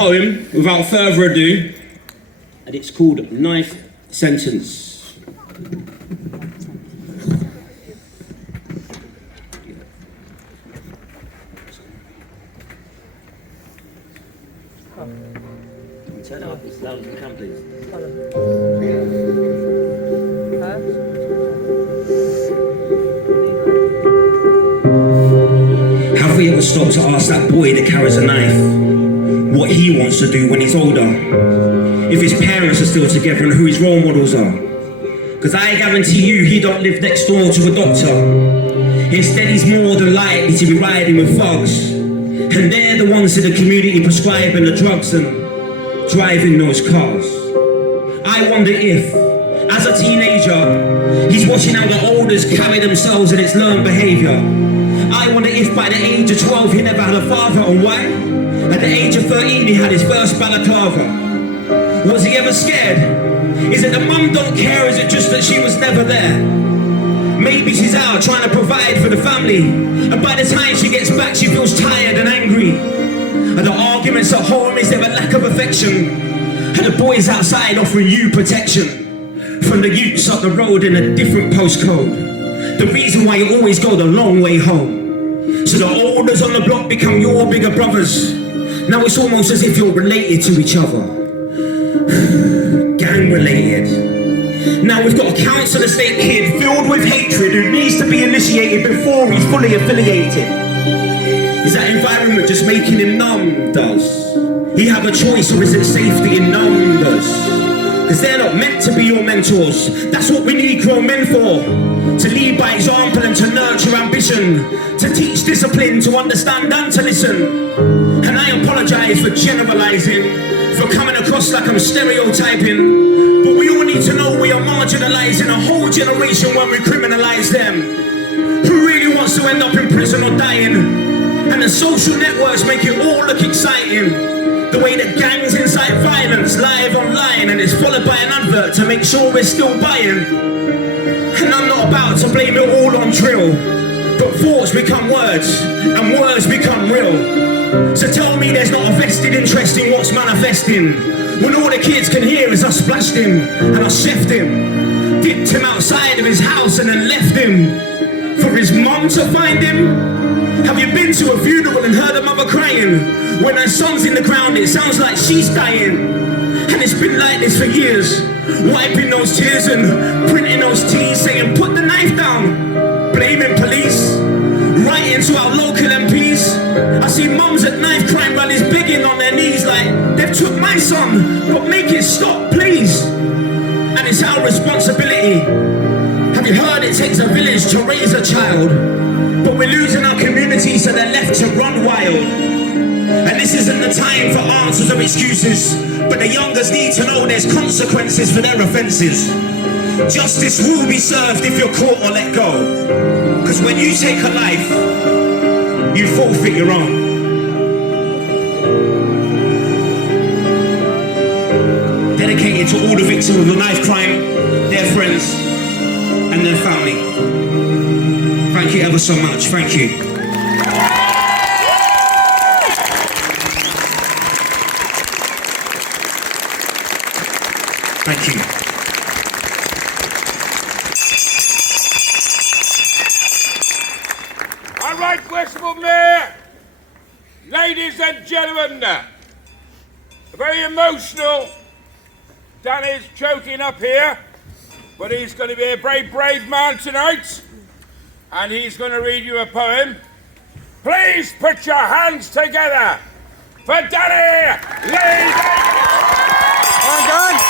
poem, without further ado, and it's called Knife Sentence. Turn it up as loud as you can, please. Have we ever stopped to ask that boy that carries a knife what he wants to do when he's older? If his parents are still together and who his role models are? Because I guarantee you he don't live next door to a doctor. Instead he's more than likely to be riding with thugs. And they're the ones in the community prescribing the drugs and driving those cars. I wonder if, as a teenager, he's watching how the elders carry themselves and it's learned behaviour. I wonder if by the age of 12 he never had a father, and why? At the age of 13 he had his first balaclava. Was he ever scared? Is it the mum don't care, is it just that she was never there? Maybe she's out trying to provide for the family, and by the time she gets back she feels tired and angry. And the arguments at home, is there a lack of affection? And the boys outside offering you protection from the youths up the road in a different postcode. The reason why you always go the long way home. So the olders on the block become your bigger brothers. Now it's almost as if you're related to each other. Gang related. Now we've got a council estate kid filled with hatred who needs to be initiated before he's fully affiliated. Is that environment just making him numb, does he have a choice, or is it safety in numbers? Because they're not meant to be your mentors. That's what we need grown men for. To lead by example and to nurture ambition. To teach discipline, to understand and to listen. And I apologise for generalising, for coming across like I'm stereotyping. But we all need to know we are marginalising a whole generation when we criminalise them. Who really wants to end up in prison or dying? And the social networks make it all look exciting. The way that gangs incite violence live online, and it's followed by an advert to make sure we're still buying. And I'm not about to blame it all on drill, but thoughts become words, and words become real. So tell me there's not a vested interest in what's manifesting, when all the kids can hear is us splashed him, and us chefed him, dipped him outside of his house and then left him, for his mum to find him. Have you been to a funeral and heard a mother crying? When her son's in the ground it sounds like she's dying. And it's been like this for years, wiping those tears and printing those T's saying put the knife down, blaming police, writing to our local MPs. I see mums at knife crime rallies begging on their knees like they've took my son, but make it stop please. And it's our responsibility. Have you heard it takes a village to raise a child? But we're losing our community so they're left to run wild. And this isn't the time for answers or excuses, but the youngers need to know there's consequences for their offences. Justice will be served if you're caught or let go. Because when you take a life, you forfeit your own. Dedicated to all the victims of the knife crime, their friends, and their family. Thank you ever so much. Thank you. Thank you. All right, Westport Mayor, ladies and gentlemen, very emotional. Danny's choking up here, but he's going to be a very brave man tonight, and he's going to read you a poem. Please put your hands together for Danny Lee. Well done.